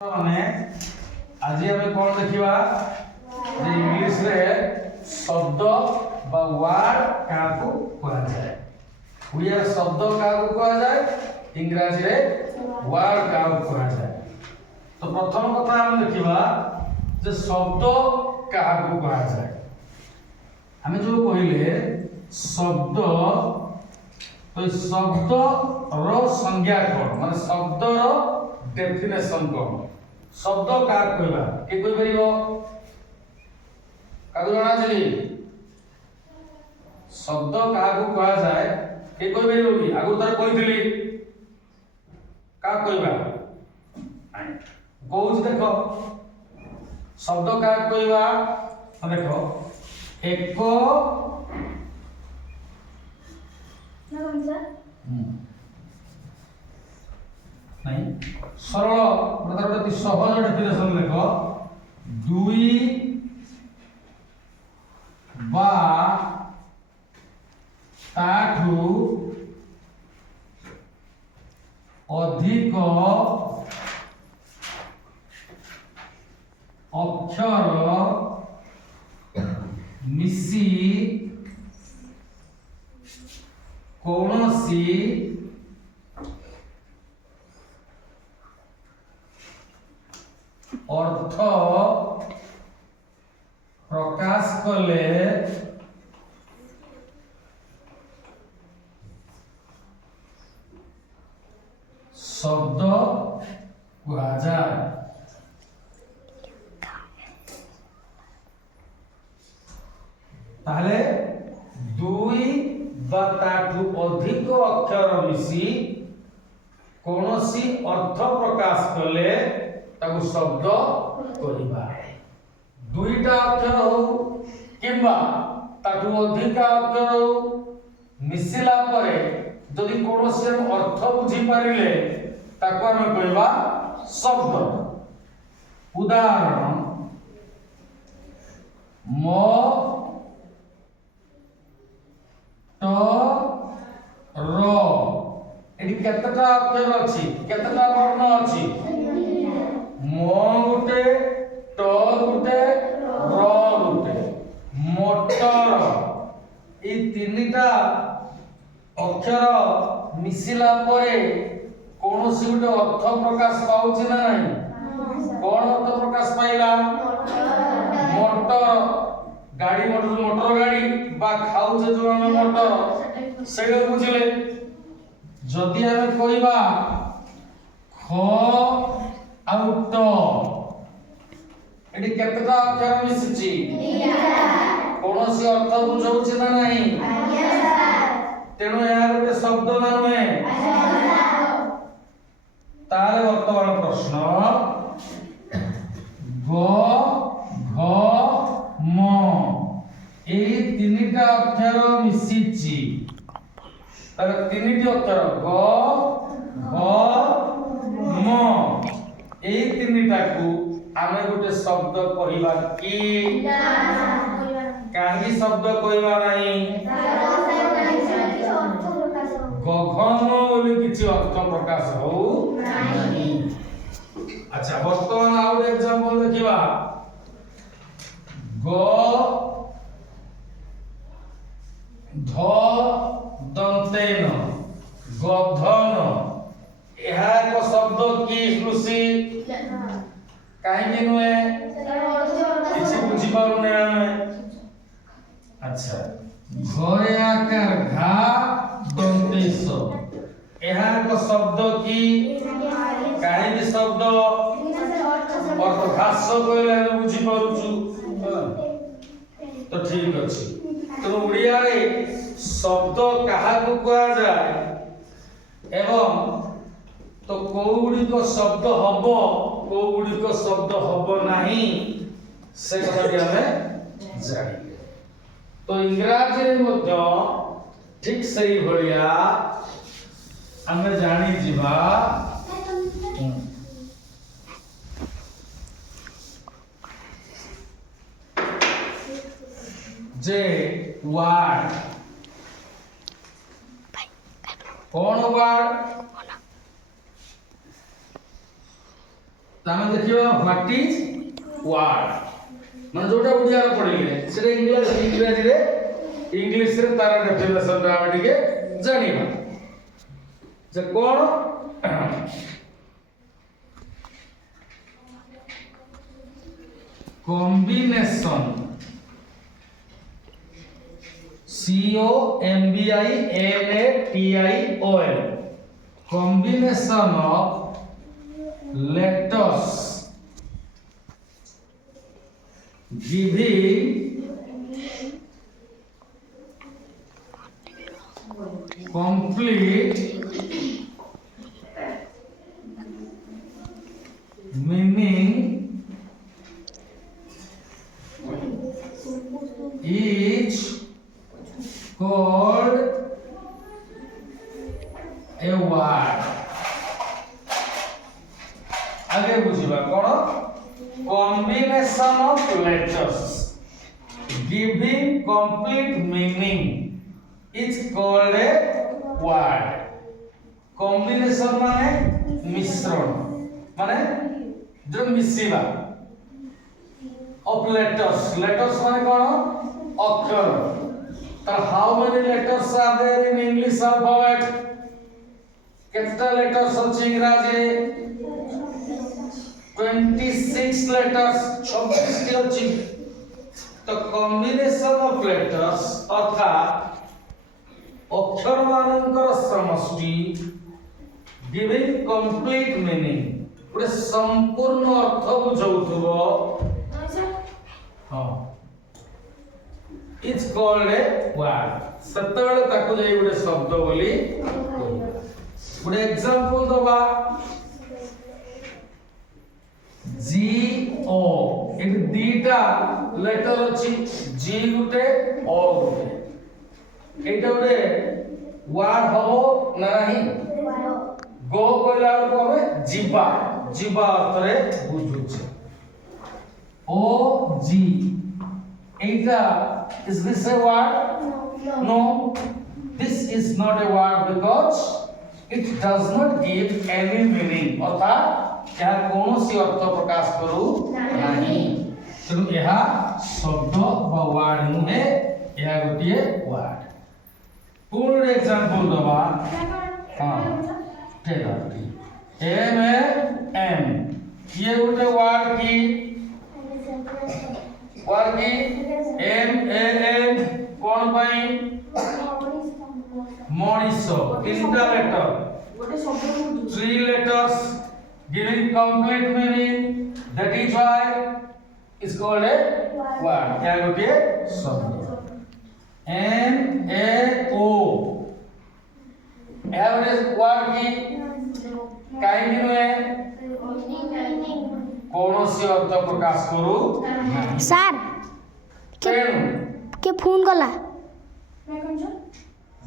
माने आज आम कौन देखा इंग्लिश रे शब्द बा वर्ड क्या कहा जाए ओडिया शब्द क्या कहा जाए इंग्रजी रे वर्ड क्या कहा जाए। तो प्रथम कथा हम देखा जे शब्द क्या कहा जाए। आम जो कहले शब्द तो शब्द रो संज्ञा कौन माने शब्द रो डेफिनेशन कौन शब्द क्या कहबा के कोइ परिबो कागु जଣା छै शब्द कागु कहा जाए के कोइ परिबो कि आगु तर कहितली का कहबा आइ कहू देखो शब्द का कहबा देखो एक नहीं सरल मतलब सहज डेफिनेशन देखो दुई बा ताठू अधिक अक्षर मिसी कौनसी अर्थ प्रकाश कले शब्द कहा जाए। ताहले दुई बा ताठू अधिक अक्षर मिसी कौनसी अर्थ प्रकाश कले ताकू शब्द कहबा। दुईटा अक्षर हो किंबा ताकू अधिक अक्षर हो मिसिला परे जदि कोनोसी अर्थ बुझी पारिले ताकू हम कहबा शब्द। उदाहरण म ट र एडी केतटा अक्षर अछि केतटा वर्ण अछि म गुटे ट गुटे र गुटे मोटर ए तीनटा अक्षर मिसिला परे कोनोसी गुटे अर्थ प्रकाश पाउछि ना नहीं कोन अर्थ प्रकाश पाइला मोटर गाड़ी मोटर गाड़ी बा खाउछे जो हम मोटर सेडो बुझिले। जदि हम कहबा ख आउट एडी केतटा अक्षर मिसिछि कोनोसी अर्थ बुझौछि ना नहीं तेणु यार के शब्द ना नुहे। ताले वर्तमान प्रश्न ग घ म ए तीनटा अक्षर मिसिछि तर तीनटी अक्षर ग घ म ए तीनटा को आमे गोटे शब्द कहिबा कि काहे शब्द कहिबा नहीं गगन बोली किछि अर्थ प्रकाश हो नहीं। अच्छा वर्तमान आउट एग्जांपल देखिबा ग ध दंतेन गधन एहा एक शब्द की ऋषि काहे नुए किछि बुझी पारु नै हमें। अच्छा घरे आकार घा दंतेश एहा एक शब्द की काहे की शब्द अर्थ घास कहले हम बुझी पारुछु तो ठीक अछि। तो उड़िया रे शब्द कहा को कहा जाए एवं तो कोउडी को शब्द हबो कोउडी को शब्द हबो नहीं से कथा के हमें जानिले। तो इंग्रजी रे मध्य ठीक सही भलिया हमें जानी जीवा जे वर्ड कौन वर्ड ଆମେ ଦେଖିବା ହ୍ୱାଟ ଇଜ ୱାର୍ଡ ମାନେ ଯୋଉଟା ଓଡ଼ିଆରେ ପଢିଲେ ସେଟା ଇଂରାଜୀରେ ଇଂଲିଶରେ ତାର ଡେଫିନେସନ ଆମେ ଟିକେ ଜାଣିବା ଯେ କଣ combination COMBINATION combination of letters giving complete meaning is called a word. आगे बुझिबा कोन combination of letters giving complete meaning is called a word. combination माने मिश्रण माने जो मिसिबा of letters माने कोन अक्षर तो how many letters are there in English alphabet कितना letters ଅଛି इंग्रजी 26 letters 26 टी अछि तो combination of letters अर्थात अक्षर मानकर समष्टि giving complete meaning पुरे संपूर्ण अर्थ बुझौथबो हां इट्स कॉल्ड ए वर्ड सतबेले ताको जाई गुडे शब्द बोली गुडे एग्जांपल दबा जी ओ एक दीटा लेटर अछि जी गुटे ओ गुटे एटा गुडे वर्ड हबो नाही गो कहला को हमें जीवा जीवा अर्थ रे बुझुछे ओ जी एटा is this a word no this is not a word because it does not give any meaning अर्थात यह कोनोसी अर्थ प्रकाश करू नाही तेनु यह शब्द बा वर्ड नुहे यह गोटिए वर्ड पूर्ण एग्जांपल दबा हां टेलर एम एम ये गोटे वर्ड की एम ए एन कोन पई मनीषो तीनटा लेटर गोटे शब्द 3 letters giving complete meaning that is why is called a word क्या गोटे शब्द N A O average word की काई दिनुए कोनोसी अर्थ प्रकाश करू सर के फोन गला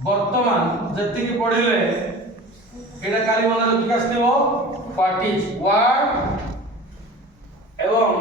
वर्तमान जति की पढिले एटा काली मन विकास देबो व्हाट इज वर्ड एवं